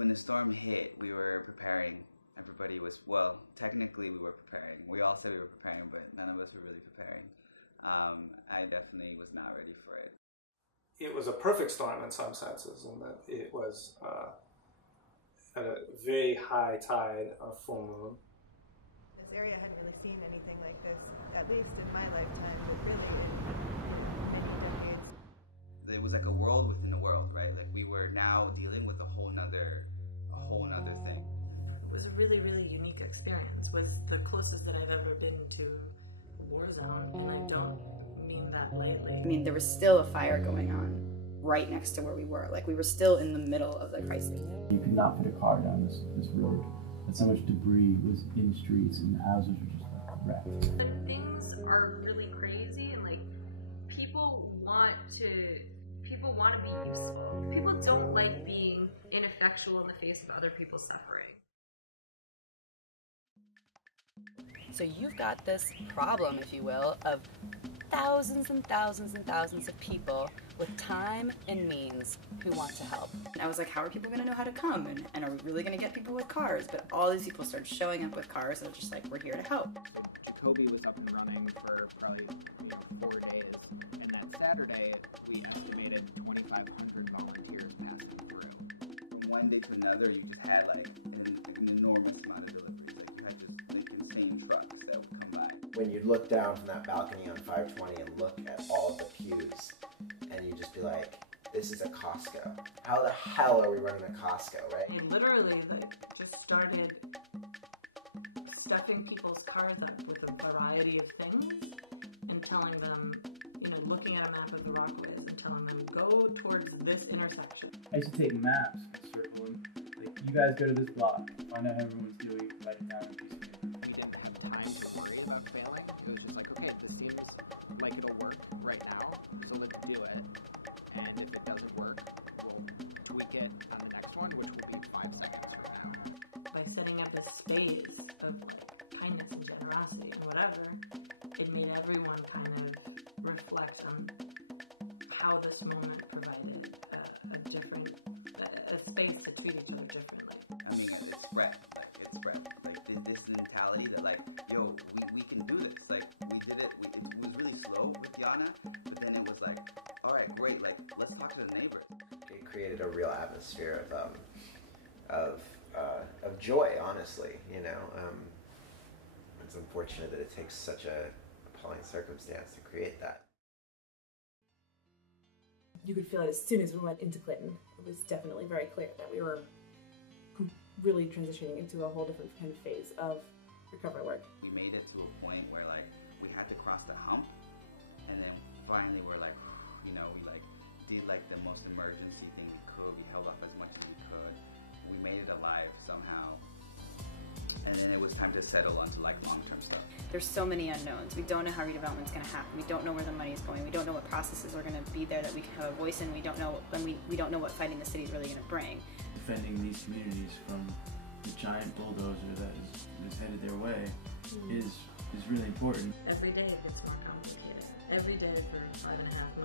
When the storm hit, we were preparing. Everybody was, well, technically we were preparing. We all said we were preparing, but none of us were really preparing. I definitely was not ready for it. It was a perfect storm in some senses, in that it was at a very high tide of full moon. This area hadn't really seen anything like this, at least in my lifetime, but really in many decades. It was like a world within a world, right? Like we were now dealing with a whole nother thing. It was a really, really unique experience. It was the closest that I've ever been to a war zone, and I don't mean that lightly. I mean, there was still a fire going on right next to where we were. Like, we were still in the middle of the crisis. You could not fit a car down this road. And so much debris was in the streets, and the houses were just wrecked. When things are really crazy, and like people want to be useful. People don't like being ineffectual in the face of other people's suffering. So you've got this problem, if you will, of thousands and thousands and thousands of people with time and means who want to help. And I was like, how are people going to know how to come? And are we really going to get people with cars? But all these people started showing up with cars, and it was just like, we're here to help. Jacoby was up and running for probably 4 days, and that Saturday we estimated 2,500 volunteers passing through. From one day to another, you just had like an enormous amount of deliveries. Like you had just like insane trucks that would come by. When you'd look down from that balcony on 520 and look at all of the pews, and you'd just be like, this is a Costco. How the hell are we running a Costco, right? They literally just started stuffing people's cars up with a variety of things and telling them, looking at a map of the Rockaways and telling them, go towards this intersection. I used to take maps and circle them. Like, you guys go to this block, find out how everyone's doing, write it down on a piece of paper. We didn't have time to worry about failing. It was just like, okay, this seems like it'll work right now, so let's do it. And if it doesn't work, we'll tweak it on the next one, which will be 5 seconds from now. By setting up this space of kindness and generosity and whatever, it made everyone kind of reflect on how this moment provided a space to treat each other differently. I mean, it spread. Like this mentality that like, yo, we can do this. Like we did it. It was really slow with Yana, but then it was like, all right, great. Like let's talk to the neighbors. It created a real atmosphere of joy. Honestly, it's unfortunate that it takes such a appalling circumstance to create that. You could feel it as soon as we went into Clinton. It was definitely very clear that we were really transitioning into a whole different kind of phase of recovery work. We made it to a point where like we had to cross the hump, and then finally we're like, we did like the most emergency thing we could. We held off as much as we could. We made it alive somehow. And then it was time to settle onto like long-term stuff. There's so many unknowns. We don't know how redevelopment is going to happen. We don't know where the money is going. We don't know what processes are going to be there that we can have a voice in. We don't know, and we don't know what fighting the city is really going to bring. Defending these communities from the giant bulldozer that is headed their way is really important. Every day it gets more complicated. Every day for 5.5